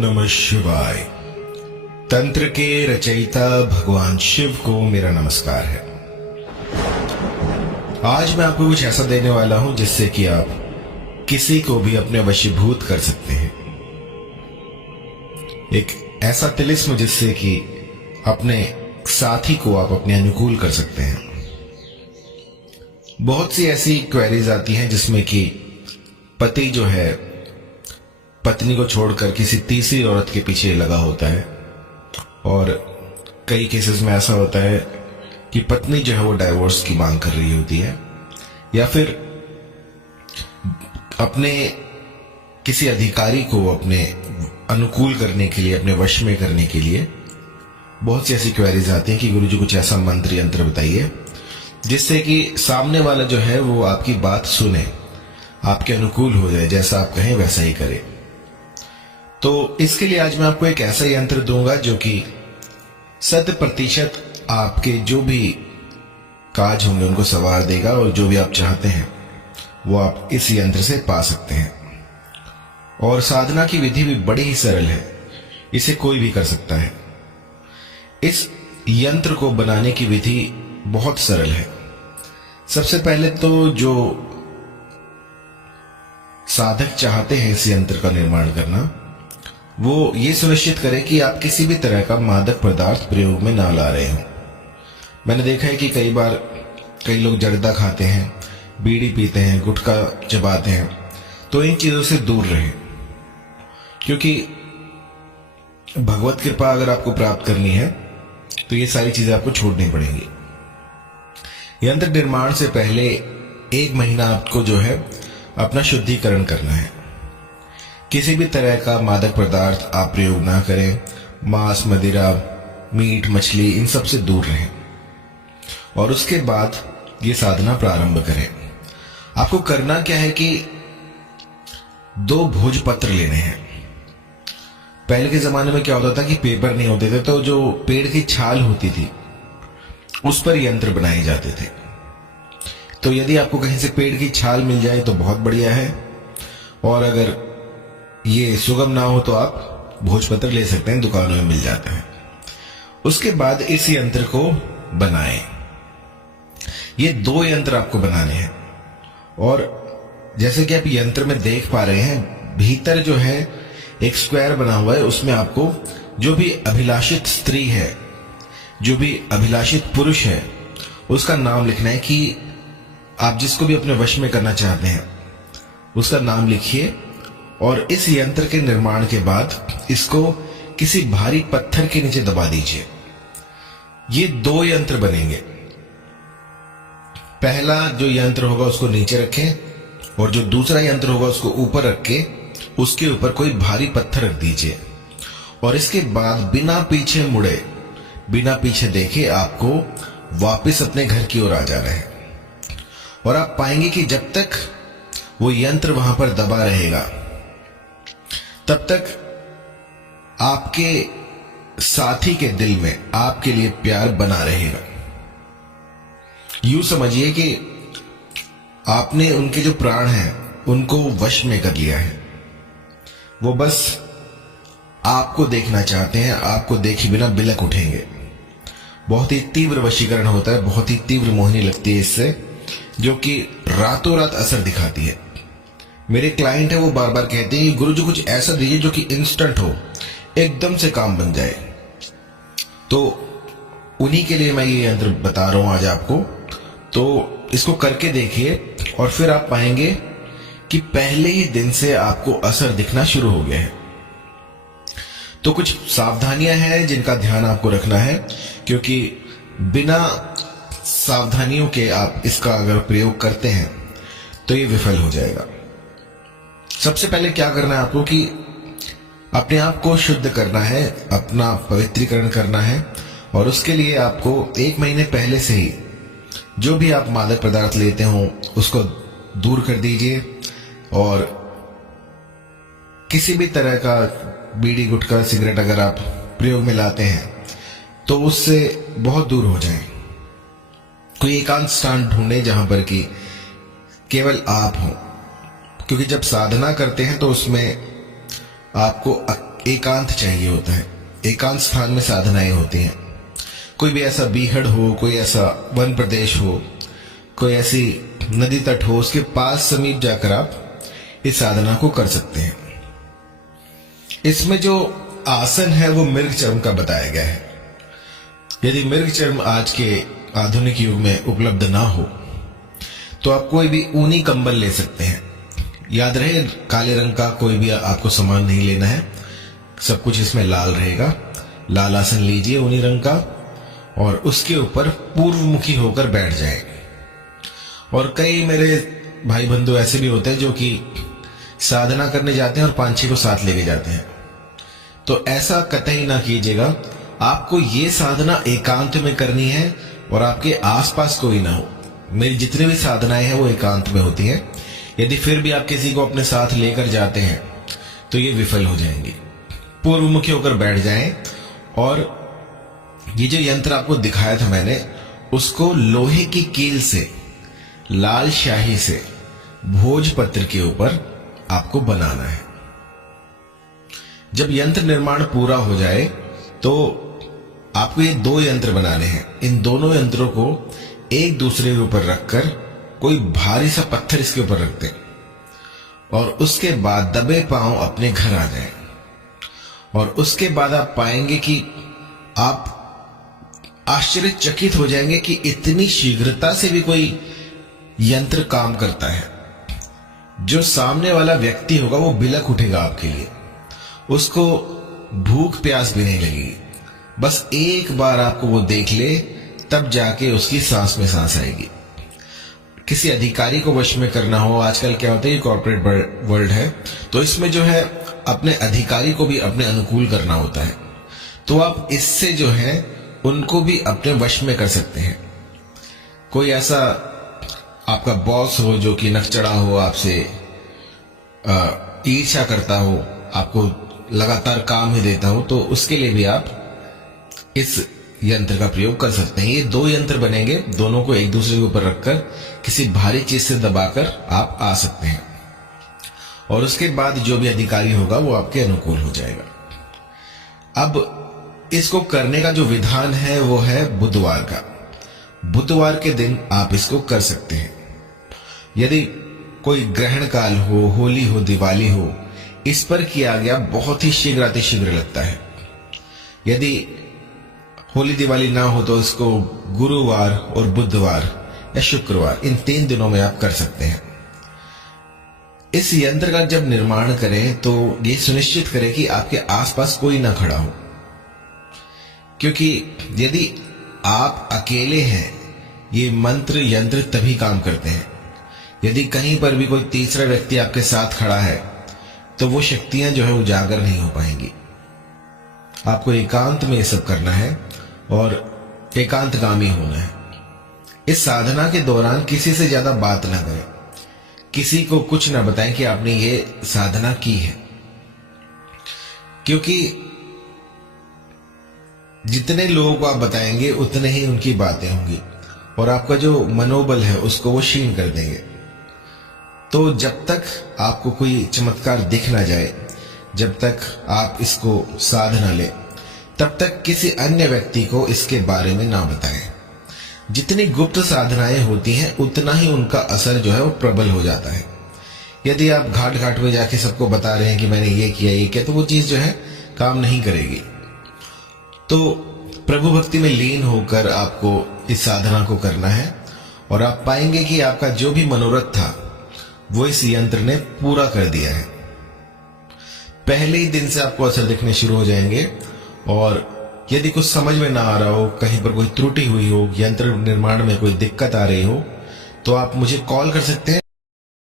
नमः शिवाय। तंत्र के रचयिता भगवान शिव को मेरा नमस्कार है। आज मैं आपको कुछ ऐसा देने वाला हूं जिससे कि आप किसी को भी अपने वशीभूत कर सकते हैं। एक ऐसा तिलिस्म जिससे कि अपने साथी को आप अपने अनुकूल कर सकते हैं। बहुत सी ऐसी क्वेरीज आती हैं जिसमें कि पति जो है पत्नी को छोड़कर किसी तीसरी औरत के पीछे लगा होता है, और कई केसेस में ऐसा होता है कि पत्नी जो है वो डाइवोर्स की मांग कर रही होती है, या फिर अपने किसी अधिकारी को अपने अनुकूल करने के लिए, अपने वश में करने के लिए बहुत सी ऐसी क्वेरीज आती हैं कि गुरुजी कुछ ऐसा मंत्र यंत्र बताइए जिससे कि सामने वाला जो है वो आपकी बात सुने, आपके अनुकूल हो जाए, जैसा आप कहें वैसा ही करे। तो इसके लिए आज मैं आपको एक ऐसा यंत्र दूंगा जो कि 100% आपके जो भी काज होंगे उनको सवार देगा, और जो भी आप चाहते हैं वो आप इस यंत्र से पा सकते हैं। और साधना की विधि भी बड़ी ही सरल है, इसे कोई भी कर सकता है। इस यंत्र को बनाने की विधि बहुत सरल है। सबसे पहले तो जो साधक चाहते हैं इस यंत्र का निर्माण करना, वो ये सुनिश्चित करें कि आप किसी भी तरह का मादक पदार्थ प्रयोग में ना ला रहे हो। मैंने देखा है कि कई बार कई लोग जर्दा खाते हैं, बीड़ी पीते हैं, गुटखा चबाते हैं, तो इन चीजों से दूर रहें, क्योंकि भगवत कृपा अगर आपको प्राप्त करनी है तो ये सारी चीजें आपको छोड़नी पड़ेंगी। यंत्र निर्माण से पहले 1 महीना आपको जो है अपना शुद्धिकरण करना है। किसी भी तरह का मादक पदार्थ आप प्रयोग ना करें। मांस, मदिरा, मीट, मछली, इन सब से दूर रहें, और उसके बाद ये साधना प्रारंभ करें। आपको करना क्या है कि 2 भोजपत्र लेने हैं। पहले के जमाने में क्या होता था कि पेपर नहीं होते थे, तो जो पेड़ की छाल होती थी उस पर यंत्र बनाए जाते थे। तो यदि आपको कहीं से पेड़ की छाल मिल जाए तो बहुत बढ़िया है, और अगर ये सुगम ना हो तो आप भोजपत्र ले सकते हैं, दुकानों में मिल जाता है। उसके बाद इस यंत्र को बनाएं। ये 2 यंत्र आपको बनाने हैं, और जैसे कि आप यंत्र में देख पा रहे हैं, भीतर जो है एक स्क्वायर बना हुआ है। उसमें आपको जो भी अभिलाषित स्त्री है, जो भी अभिलाषित पुरुष है, उसका नाम लिखना है कि आप जिसको भी अपने वश में करना चाहते हैं उसका नाम लिखिए, और इस यंत्र के निर्माण के बाद इसको किसी भारी पत्थर के नीचे दबा दीजिए। ये 2 यंत्र बनेंगे। पहला जो यंत्र होगा उसको नीचे रखें, और जो दूसरा यंत्र होगा उसको ऊपर रख के उसके ऊपर कोई भारी पत्थर रख दीजिए। और इसके बाद बिना पीछे मुड़े, बिना पीछे देखे आपको वापस अपने घर की ओर आ जाना है। और आप पाएंगे कि जब तक वो यंत्र वहां पर दबा रहेगा तब तक आपके साथी के दिल में आपके लिए प्यार बना रहेगा। यूं समझिए कि आपने उनके जो प्राण हैं उनको वश में कर लिया है। वो बस आपको देखना चाहते हैं, आपको देखे बिना बिलक उठेंगे। बहुत ही तीव्र वशीकरण होता है, बहुत ही तीव्र मोहिनी लगती है इससे, जो कि रातों रात असर दिखाती है। मेरे क्लाइंट है, वो बार बार कहते हैं कि गुरुजी कुछ ऐसा दीजिए जो कि इंस्टेंट हो, एकदम से काम बन जाए। तो उन्हीं के लिए मैं ये यंत्र बता रहा हूं आज आपको। तो इसको करके देखिए, और फिर आप पाएंगे कि पहले ही दिन से आपको असर दिखना शुरू हो गया है। तो कुछ सावधानियां हैं जिनका ध्यान आपको रखना है, क्योंकि बिना सावधानियों के आप इसका अगर प्रयोग करते हैं तो ये विफल हो जाएगा। सबसे पहले क्या करना है आपको कि अपने आप को शुद्ध करना है, अपना पवित्रीकरण करना है, और उसके लिए आपको 1 महीने पहले से ही जो भी आप मादक पदार्थ लेते हो उसको दूर कर दीजिए, और किसी भी तरह का बीड़ी, गुटखा, सिगरेट अगर आप प्रयोग में लाते हैं तो उससे बहुत दूर हो जाएं। कोई एकांत स्थान ढूंढे जहां पर कि केवल आप हो, क्योंकि जब साधना करते हैं तो उसमें आपको एकांत चाहिए होता है। एकांत स्थान में साधनाएं होती हैं। कोई भी ऐसा बीहड़ हो, कोई ऐसा वन प्रदेश हो, कोई ऐसी नदी तट हो, उसके पास समीप जाकर आप इस साधना को कर सकते हैं। इसमें जो आसन है वो मृग चर्म का बताया गया है। यदि मृग चर्म आज के आधुनिक युग में उपलब्ध ना हो तो आप कोई भी ऊनी कंबल ले सकते हैं। याद रहे, काले रंग का कोई भी आपको सामान नहीं लेना है, सब कुछ इसमें लाल रहेगा। लाल आसन लीजिए ऊनी रंग का और उसके ऊपर पूर्वमुखी होकर बैठ जाए। और कई मेरे भाई बंधु ऐसे भी होते हैं जो कि साधना करने जाते हैं और 5-6 को साथ लेके जाते हैं। तो ऐसा कतई ना कीजिएगा। आपको ये साधना एकांत में करनी है और आपके आसपास कोई ना हो। मेरी जितनी भी साधनाएं हैं वो एकांत में होती हैं। यदि फिर भी आप किसी को अपने साथ लेकर जाते हैं तो ये विफल हो जाएंगे। पूर्वमुखी होकर बैठ जाएं और ये जो यंत्र आपको दिखाया था मैंने, उसको लोहे की कील से, लाल शाही से भोजपत्र के ऊपर आपको बनाना है। जब यंत्र निर्माण पूरा हो जाए तो आपको ये 2 यंत्र बनाने हैं। इन दोनों यंत्रों को एक दूसरे के ऊपर रखकर कोई भारी सा पत्थर इसके ऊपर रख दें और उसके बाद दबे पांव अपने घर आ जाएं। और उसके बाद आप पाएंगे कि आप आश्चर्यचकित हो जाएंगे कि इतनी शीघ्रता से भी कोई यंत्र काम करता है। जो सामने वाला व्यक्ति होगा वो बिलक उठेगा आपके लिए, उसको भूख प्यास भी नहीं लगेगी। बस एक बार आपको वो देख ले तब जाके उसकी सांस में सांस आएगी। किसी अधिकारी को वश में करना हो, आजकल क्या होता है, ये कॉर्पोरेट वर्ल्ड है, तो इसमें जो है अपने अधिकारी को भी अपने अनुकूल करना होता है। तो आप इससे जो है उनको भी अपने वश में कर सकते हैं। कोई ऐसा आपका बॉस हो जो कि नकचड़ा हो, आपसे ईर्ष्या करता हो, आपको लगातार काम ही देता हो, तो उसके लिए भी आप इस यंत्र का प्रयोग कर सकते हैं। ये 2 यंत्र बनेंगे, दोनों को एक दूसरे के ऊपर रखकर किसी भारी चीज से दबाकर आप आ सकते हैं और उसके बाद जो भी अधिकारी होगा वो आपके अनुकूल हो जाएगा। अब इसको करने का जो विधान है वो है बुधवार का। बुधवार के दिन आप इसको कर सकते हैं। यदि कोई ग्रहण काल हो, होली हो, दिवाली हो, इस पर किया गया बहुत ही शीघ्र अतिशीघ्र लगता है। यदि होली दिवाली ना हो तो इसको गुरुवार और बुधवार या शुक्रवार, इन 3 दिनों में आप कर सकते हैं। इस यंत्र का जब निर्माण करें तो ये सुनिश्चित करें कि आपके आसपास कोई ना खड़ा हो, क्योंकि यदि आप अकेले हैं, ये मंत्र यंत्र तभी काम करते हैं। यदि कहीं पर भी कोई तीसरा व्यक्ति आपके साथ खड़ा है तो वो शक्तियां जो है उजागर नहीं हो पाएंगी। आपको एकांत में ये सब करना है और एकांतगामी होना है। इस साधना के दौरान किसी से ज्यादा बात ना करें, किसी को कुछ ना बताएं कि आपने ये साधना की है, क्योंकि जितने लोगों को आप बताएंगे उतने ही उनकी बातें होंगी और आपका जो मनोबल है उसको वो क्षीण कर देंगे। तो जब तक आपको कोई चमत्कार दिख ना जाए, जब तक आप इसको साध ना ले, तब तक किसी अन्य व्यक्ति को इसके बारे में ना बताएं। जितनी गुप्त साधनाएं होती हैं उतना ही उनका असर जो है वो प्रबल हो जाता है। यदि आप घाट घाट में जाके सबको बता रहे हैं कि मैंने ये किया, तो वो चीज जो है काम नहीं करेगी। तो प्रभु भक्ति में लीन होकर आपको इस साधना को करना है और आप पाएंगे कि आपका जो भी मनोरथ था वो इस यंत्र ने पूरा कर दिया है। पहले ही दिन से आपको असर दिखने शुरू हो जाएंगे। और यदि कुछ समझ में ना आ रहा हो, कहीं पर कोई त्रुटि हुई हो, यंत्र निर्माण में कोई दिक्कत आ रही हो, तो आप मुझे कॉल कर सकते हैं।